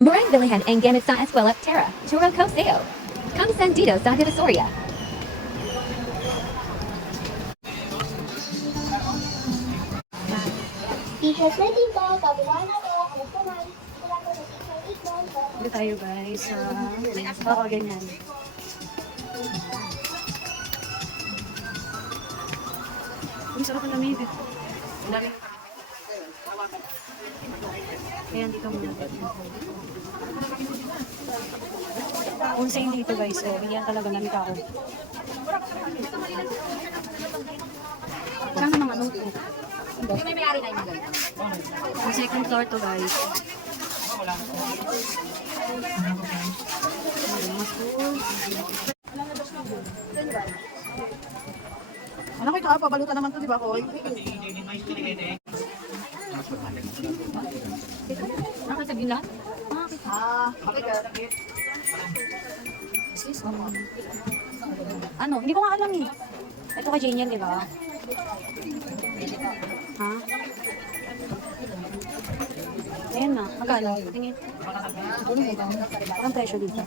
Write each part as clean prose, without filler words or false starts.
Moran Villahan ang gamit sa eskwela Terra, Turo ko sa'yo. Kamsan dito sa Divisoria. Teacher Pretty po, kabilaan na po, kamusta man? Wala po sa teacher Iqbal. Dito tayo guys. Oo, ganyan. Ang sarap ang lamig. Ang daming ayan, dito muna. Unsay dito guys. So, yan talaga lamig ako. Parang mga notebook. Ang second floor to guys. Ano kayo ka? Pabalutan naman to, di ba, Koy? Nakasabing lahat? Bakit ka? Ano? Hindi ko nga alam eh. Ito ka Jane yan, di ba? Ha? Ayan na. Magkano? Tingin. Anong presyo dito?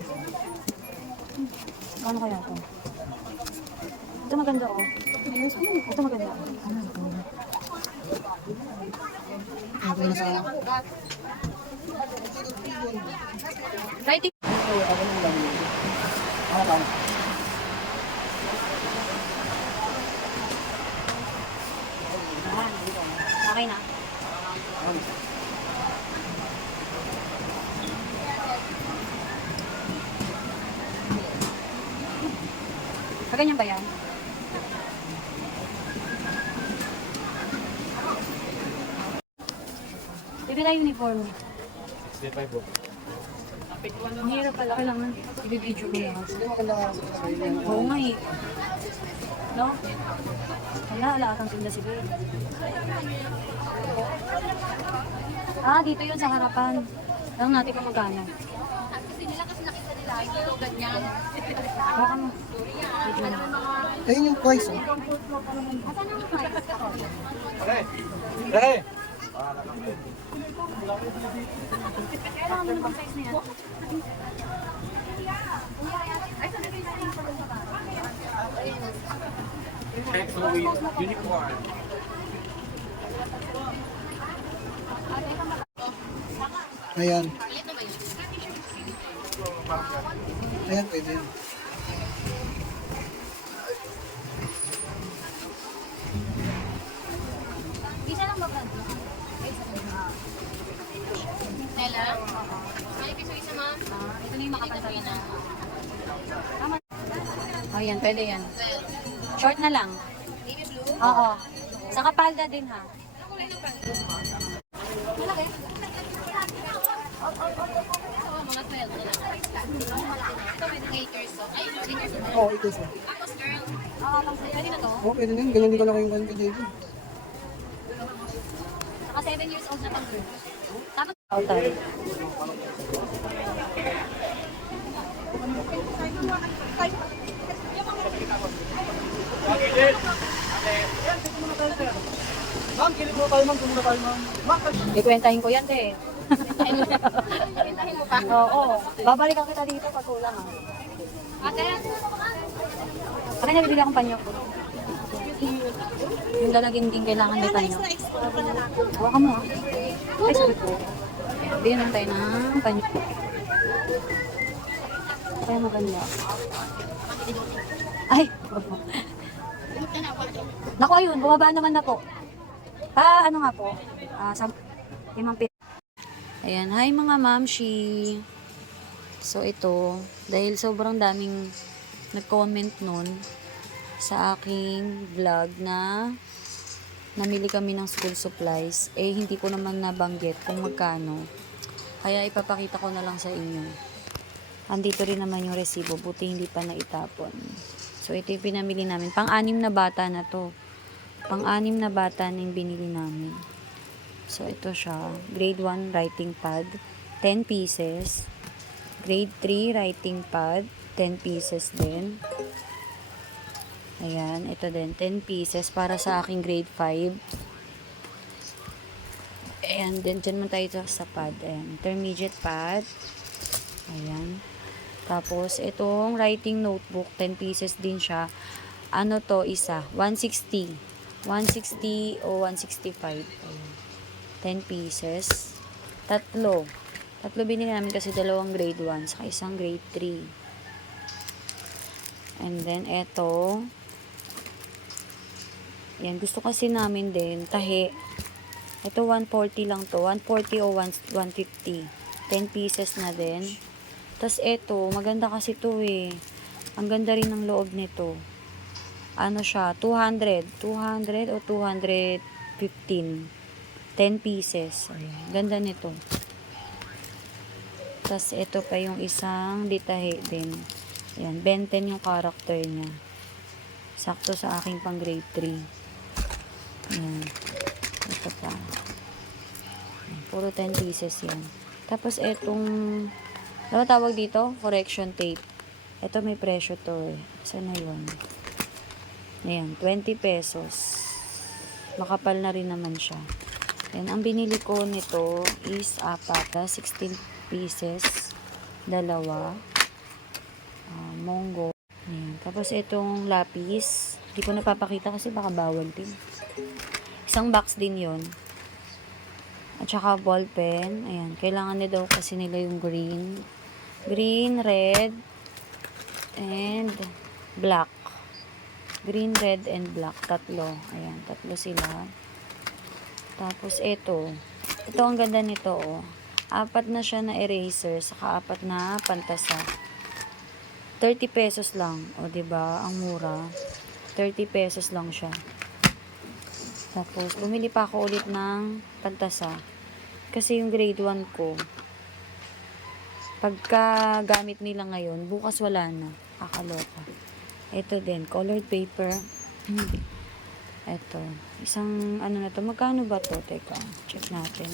Ano kaya ito? Ito maganda oh. Ito maganda. Right. Okay na. Ganyan ba yan? Bibila uniform. C5 po. Ang hirap pala. Kailangan i-video ko lang. Hindi maganda nga sa sarili. Oo nga eh. No? Wala kang tinda si Bill. Dito yun sa harapan. Lang natin kung magkano. Kasi nakita nila, hindi ganyan. Baka mo. Ayun yung price, oh. Hey! Kailangan mo na bang size na yan? Unicorn. Ayan. Ayan, pwede yan. Isa lang ba, Brad? Nela? Ay, piso isa, ma'am. Ito na yung makapantay na. Tama. Ayan, pwede yan. Short na lang. Navy blue? Oo. Saka palda din ha. Malaki. Mga 12 na lang. Ito may 8 years old. Ay, 8 years old. Oo, ito siya. Tapos, girl. Pwede na to. Oo, pwede din. Ganyan din ko lang yung ganyan ka dito. Saka 7 years old na pang girl. Tapos, outer. Ma'am, kilig mo tayo, ma'am. Tumula tayo, ma'am. Ikwentahin ko yan, te. Pintahin mo pa. Oo. Babalikan kita dito pag kulang ha. Ate, Sa kanya bibili akong panyo. Yung lalagyan din kailangan may panyo. Huwag ka mo ha. Ay, sabi ko. Bigyan lang tayo ng panyo. Kaya maganda. Ay! Naku, ayun. Bumaba naman na po. Ano nga po? Sa 5 pit. Ayan. Hi mga mamshi. So ito, dahil sobrang daming nag-comment nun sa aking vlog na namili kami ng school supplies, hindi ko naman nabanggit kung magkano. Kaya ipapakita ko na lang sa inyo. Andito rin naman yung resibo, buti hindi pa naitapon. So ito yung pinamili namin. Pang-anim na bata na to. Pang-anim na bata na yung binili namin. So ito siya, grade 1 writing pad, 10 pieces. Grade 3 writing pad, 10 pieces din. Ayan, ito din, 10 pieces para sa aking grade 5. Ayan, then dyan mo tayo sa pad. Ayan, intermediate pad. Ayan. Tapos, itong writing notebook, 10 pieces din siya. Ano to, isa? 160. 160 o 165. Ayan. 10 pieces. Tatlo. Tatlo binili namin kasi dalawang grade 1 saka isang grade 3. And then, eto. Ayan, gusto kasi namin din, tahi. Ito, 140 lang to. 140 o 150. 10 pieces na din. Tapos eto, maganda kasi to eh. Ang ganda rin ng loob nito. Ano siya, 200. 200 o 215. 10 pieces. Ayan, ganda nito. Tapos ito pa yung isang ditahe din. Ayan, Ben 10 yung character niya. Sakto sa aking pang grade 3. Ayan. Ito pa. Ayan, puro 10 pieces yan. Tapos etong ano tawag dito? Correction tape. Ito may presyo to eh. Saan na yun? Ayan, 20 pesos. Makapal na rin naman siya. Ayan, ang binili ko nito is 16 pieces. Dalawa. Monggo. Ayan. Tapos itong lapis. Hindi ko napapakita kasi baka bawal din. Isang box din yon. At saka ball pen. Ayan, kailangan nila daw kasi nila yung green. Green, red, and black. Green, red, and black. Tatlo. Ayan, tatlo sila. Tapos, ito. Ito, ang ganda nito, oh. 4 na siya na eraser, saka 4 na pantasa. 30 pesos lang. O, diba? Ang mura. 30 pesos lang siya. Tapos, bumili pa ako ulit ng pantasa. Kasi yung grade 1 ko, pagka gamit nila ngayon, bukas wala na. Kakaloka. Ito din, colored paper. Ito. Isang, ano na to, magkano ba to? Teka, check natin.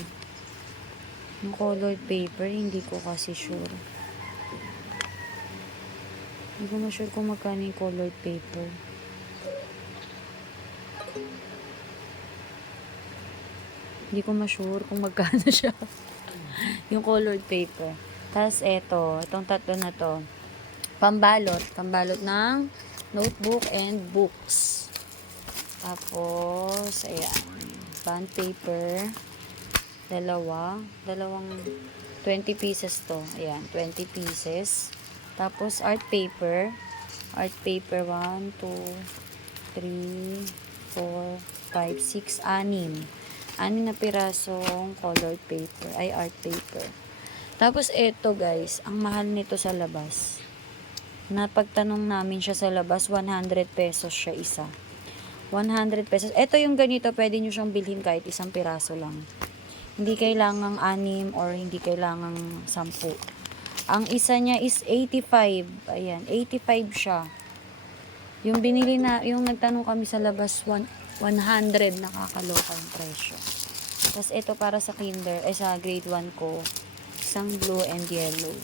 Yung colored paper, hindi ko kasi sure. Hindi ko na sure kung magkano yung colored paper. Hindi ko ma-sure kung magkano siya. Yung colored paper. Tapos, itong tatlo na to. Pambalot. Pambalot ng notebook and books. Tapos, ayan. Bond paper. Dalawang 20 pieces to. Ayan, 20 pieces. Tapos, art paper. Art paper, 1, 2, 3, 4, 5, 6, 6 na pirasong colored paper. Ay, art paper. Tapos, ito guys, ang mahal nito sa labas. Napagtanong namin siya sa labas, 100 pesos siya isa. 100 pesos. Ito yung ganito, pwede nyo siyang bilhin kahit isang piraso lang. Hindi kailangang 6 or hindi kailangang 10. Ang isa niya is 85. Ayan, 85 siya. Yung binili na, yung nagtanong kami sa labas, 100, nakakaloka yung presyo. Tapos ito para sa kinder, sa grade 1 ko, isang blue and yellow.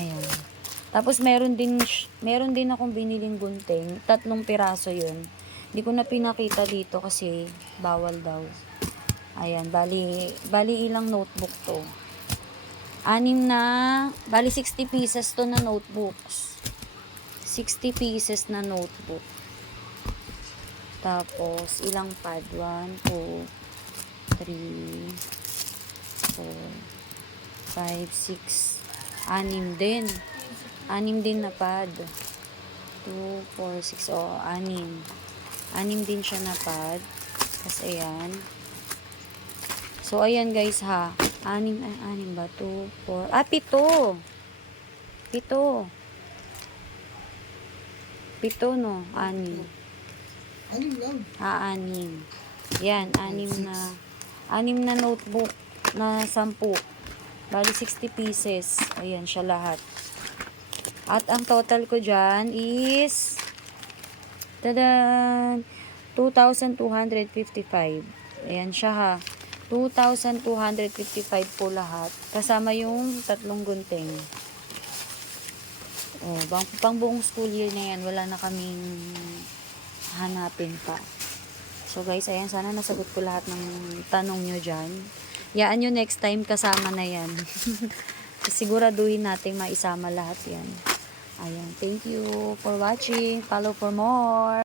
Ayan. Tapos meron din akong biniling gunting, 3 piraso yun. Hindi ko na pinakita dito kasi bawal daw. Ayan, bali ilang notebook to. 60 pieces to na notebooks. 60 pieces na notebook. Tapos, ilang pad? 1, 2, 3, 4, 5, 6, 6 din. 6 din na pad. 2, 4, 6, 6 din siya na pad. Tapos, ayan. So, ayan guys ha. 6 ba? 2, 4, 7. 7. 7 no? 6. 6 lang. 6. Yan, 6 na notebook na 10. Bali 60 pieces. Ayan siya lahat. At ang total ko dyan is 2,255. Ayan siya ha. 2,255 po lahat. Kasama yung 3 gunting. Oh, pang buong school year na yan, wala na kaming hanapin pa. So guys, ayan, sana nasagot ko lahat ng tanong nyo dyan. Yaan nyo next time, kasama na yan. Siguraduhin natin maisama lahat yan. Ayan, thank you for watching. Follow for more.